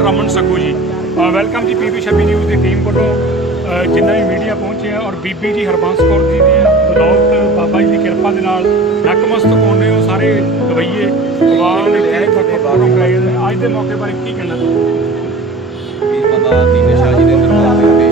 ਰਮਨ ਸਕੂ ਜੀ। ਵੈਲਕਮ ਜੀ ਪੀਪੀ ਛੱਬੀ ਨਿਊਜ਼ ਦੀ ਟੀਮ ਵੱਲੋਂ। ਜਿੰਨਾ ਵੀ ਮੀਡੀਆ ਪਹੁੰਚਿਆ ਔਰ ਬੀਬੀ ਜੀ ਹਰਬੰਸ ਕੌਰ ਜੀ ਦੀ ਬਦੌਲਤ ਬਾਬਾ ਜੀ ਦੀ ਕਿਰਪਾ ਦੇ ਨਾਲ ਨਕਮਸਤਕ ਹੋਣੇ ਉਹ ਸਾਰੇ ਗਵਈਏ ਪਰਿਵਾਰ ਨੇ ਜਿਹੜੇ ਵੱਡੇ ਪ੍ਰੋਗਰਾਮ ਕਰਾਏ ਨੇ। ਅੱਜ ਦੇ ਮੌਕੇ ਬਾਰੇ ਕੀ ਕਹਿਣਾ ਵੀ ਪਤਾ ਦੀਨੇ ਸ਼ਾਹ ਜੀ ਦੇ ਦਰਬਾਰ ਦੇ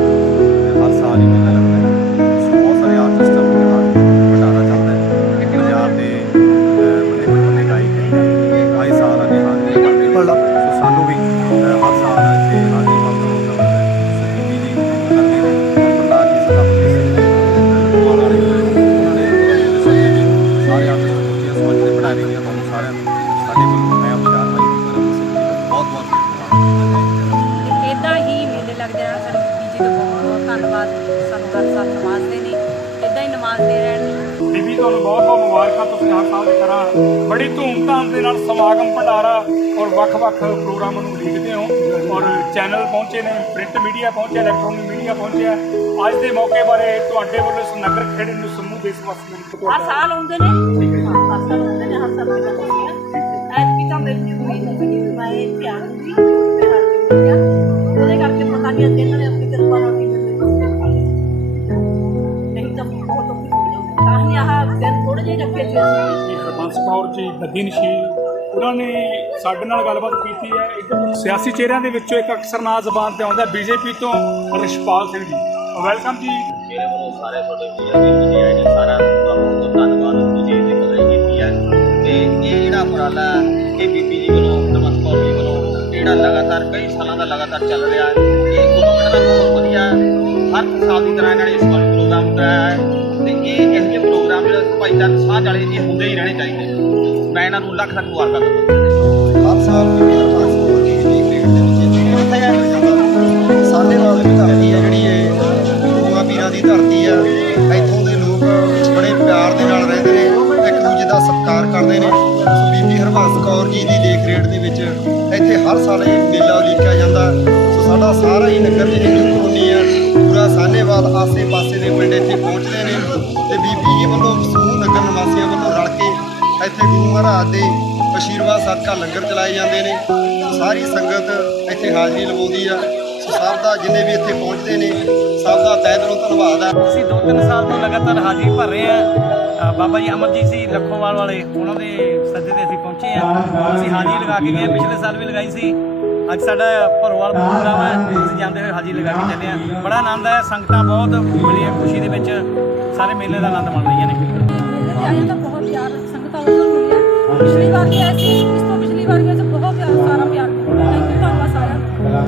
ਜੀ ਦਾ ਬਹੁਤ ਬਹੁਤ ਧੰਨਵਾਦ। ਸਾਨੂੰ ਹਰ ਸਾਲ ਨਮਾਜ਼ਦੇ ਨੇ। ਇਦਾਂ ਹੀ ਨਮਾਜ਼ਦੇ ਰਹਿਣ ਬੀਬੀ ਤੁਹਾਨੂੰ ਬਹੁਤ ਬਹੁਤ ਮੁਬਾਰਕਾਂ। ਤੁਸੀਂ ਹਰ ਸਾਲ ਦੀ ਤਰ੍ਹਾਂ ਬੜੀ ਧੂਮਧਾਮ ਦੇ ਨਾਲ ਸਮਾਗਮ ਭੰਡਾਰਾ ਔਰ ਵੱਖ-ਵੱਖ ਪ੍ਰੋਗਰਾਮਾਂ ਨੂੰ ਲਿਖਦੇ ਹੋ ਔਰ ਚੈਨਲ ਪਹੁੰਚੇ ਨੇ ਪ੍ਰਿੰਟ ਮੀਡੀਆ ਪਹੁੰਚਿਆ ਇਲੈਕਟ੍ਰੋਨਿਕ ਮੀਡੀਆ ਪਹੁੰਚਿਆ। ਅੱਜ ਦੇ ਮੌਕੇ ਬਾਰੇ ਤੁਹਾਡੇ ਵੱਲੋਂ ਇਸ ਨਗਰ ਖੇੜੇ ਨੂੰ ਸਮੂਹ ਦੇਸ਼ ਵਾਸੀਆਂ ਨੂੰ ਹਰ ਸਾਲ ਆਉਂਦੇ ਨੇ। ਹਰ ਸਾਲ ਆਉਂਦੇ ਹਰ ਸਾਲ ਤਾਂ ਨਹੀਂ ਮੈਂ ਧਿਆਨ ਨਹੀਂ ਮੈਂ ਹਰ ਦਿਨ ਉਹਦੇ ਕਰਕੇ ਪਤਾ ਨਹੀਂ ਅੱਜ ਦਿਨ ਰੱਖੇ ਸੀ ਅਸੀਂ ਇਹ ਹਰਬੰਸ ਕੌਰ ਜੀ ਬੱਦੀ ਨਸ਼ੀਨ ਉਹਨਾਂ ਨੇ ਸਾਡੇ ਨਾਲ ਗੱਲਬਾਤ ਕੀਤੀ ਹੈ। ਇੱਕ ਸਿਆਸੀ ਚਿਹਰਿਆਂ ਦੇ ਵਿੱਚੋਂ ਇੱਕ ਅਕਸਰ ਨਾਂ ਜ਼ਬਾਨ ਤੇ ਆਉਂਦਾ ਬੀਜੇਪੀ ਤੋਂ ਰਿਸ਼ਪਾਲ ਸਿੰਘ ਜੀ। ਵੈਲਕਮ ਜੀ। ਮੇਰੇ ਵੱਲੋਂ ਸਾਰੇ ਤੁਹਾਡੇ ਵੀਰਾਂ ਦੀ ਜਿਹੜੀ ਹੈ ਸਾਰਾ ਤੁਹਾਨੂੰ ਬਹੁਤ ਧੰਨਵਾਦ ਤੁਸੀਂ ਇਹ ਕਦਰ ਕੀਤੀ ਹੈ। ਤੇ ਇਹ ਜਿਹੜਾ ਉਪਰਾਲਾ ਹੈ, ਇਹ ਬੀਬੀ ਜੀ ਵੱਲੋਂ ਨਮਸ ਕੌਰ ਜੀ ਵੱਲੋਂ ਜਿਹੜਾ ਲਗਾਤਾਰ ਕਈ ਸਾਲਾਂ ਦਾ ਲਗਾਤਾਰ ਚੱਲ ਰਿਹਾ ਹੈ ਇਹ ਗਵਰਨਮੈਂਟ ਦਾ ਬਹੁਤ ਵਧੀਆ ਹੈ। ਹਰ ਸਾਲ ਦੀ ਤਰ੍ਹਾਂ ਇਹਨਾਂ ਨੇ ਇਸ ਵਾਰ ਪ੍ਰੋਗਰਾਮ ਕਰਾਇਆ ਹੈ। ਤੇ ਇਹ ਭਾਈਚਾਰਕ ਸਾਂਝ ਵਾਲੇ ਇਹ ਹੁੰਦੇ ਹੀ ਰਹਿਣੇ ਚਾਹੀਦੇ। ਮੈਂ ਇਹਨਾਂ ਨੂੰ ਲੱਖ ਲੱਖ ਮੁਬਾਰਕਾਂ ਦਿੰਦਾ। ਹਰ ਸਾਲ ਬੀਬੀ ਹਰਬੰਸ ਕੌਰ ਜੀ ਦੀ ਖੇਡ ਦੇ ਵਿੱਚ ਇੱਥੇ ਹੈ ਸਾਡੇ ਨਾਲ ਦੀ ਧਰਤੀ ਹੈ ਜਿਹੜੀ ਇਹ ਗੁਰੂਆਂ ਪੀਰਾਂ ਦੀ ਧਰਤੀ ਆ। ਇੱਥੋਂ ਦੇ ਲੋਕ ਬੜੇ ਪਿਆਰ ਦੇ ਨਾਲ ਰਹਿੰਦੇ ਨੇ ਇੱਕ ਦੂਜੇ ਦਾ ਸਤਿਕਾਰ ਕਰਦੇ ਨੇ। ਬੀਬੀ ਹਰਬੰਸ ਕੌਰ ਜੀ ਦੀ ਦੇਖ ਰੇਖ ਦੇ ਵਿੱਚ ਇੱਥੇ ਹਰ ਸਾਲ ਇਹ ਮੇਲਾ ਉਲੀਕਿਆ ਜਾਂਦਾ। ਸੋ ਸਾਡਾ ਸਾਰਾ ਹੀ ਨਗਰ ਦੀ ਜਿਹੜੀ ਕਲੋਨੀ ਆ। ਪੂਰਾ ਸਾਹਨੇਵਾਲ ਆਸੇ-ਪਾਸੇ ਦੇ ਪਿੰਡ ਇੱਥੇ ਪਹੁੰਚਦੇ ਨੇ। ਮਹਾਰਾਜ ਦੇ ਆਸ਼ੀਰਵਾਦ ਸਦਕਾ ਲੰਗਰ ਚਲਾਏ ਜਾਂਦੇ ਨੇ। ਸਾਰੀ ਸੰਗਤ ਇੱਥੇ ਹਾਜ਼ਰੀ ਲਵਾਉਂਦੀ ਆ। ਸੋ ਸਭ ਦਾ ਜਿੰਨੇ ਵੀ ਇੱਥੇ ਪਹੁੰਚਦੇ ਨੇ ਸਭ ਦਾ ਤਹਿ ਦਿਲੋਂ ਧੰਨਵਾਦ ਆ। ਅਸੀਂ ਦੋ ਤਿੰਨ ਸਾਲ ਤੋਂ ਲਗਾਤਾਰ ਹਾਜ਼ਰੀ ਭਰ ਰਹੇ ਹਾਂ। ਬਾਬਾ ਜੀ ਅਮਰਜੀਤ ਸਿੰਘ ਲੱਖੋਵਾਲ ਵਾਲੇ ਉਹਨਾਂ ਦੇ ਸੱਦੇ ਤੇ ਅਸੀਂ ਪਹੁੰਚੇ ਹਾਂ। ਅਸੀਂ ਹਾਜ਼ਰੀ ਲਗਾ ਕੇ ਗਏ ਪਿਛਲੇ ਸਾਲ ਵੀ ਲਗਾਈ ਸੀ। ਅੱਜ ਸਾਡਾ ਭਰੋਵਾਲ ਪ੍ਰੋਗਰਾਮ ਹੈ। ਅਸੀਂ ਜਾਂਦੇ ਹੋਏ ਹਾਜ਼ਰੀ ਲਗਾ ਕੇ ਚੱਲੇ ਹਾਂ। ਬੜਾ ਆਨੰਦ ਹੈ ਸੰਗਤਾਂ ਬਹੁਤ ਬੜੀਆਂ ਖੁਸ਼ੀ ਦੇ ਵਿੱਚ। ਸਾਰੇ ਮੇਲੇ ਦਾ ਆਨੰਦ ਮਾਣ ਰਹੀਆਂ ਨੇ। ਆਇਆ ਤਾਂ ਬਹੁਤ ਪਿਆਰ ਸੰਗਤਾਂ ਵੱਲੋਂ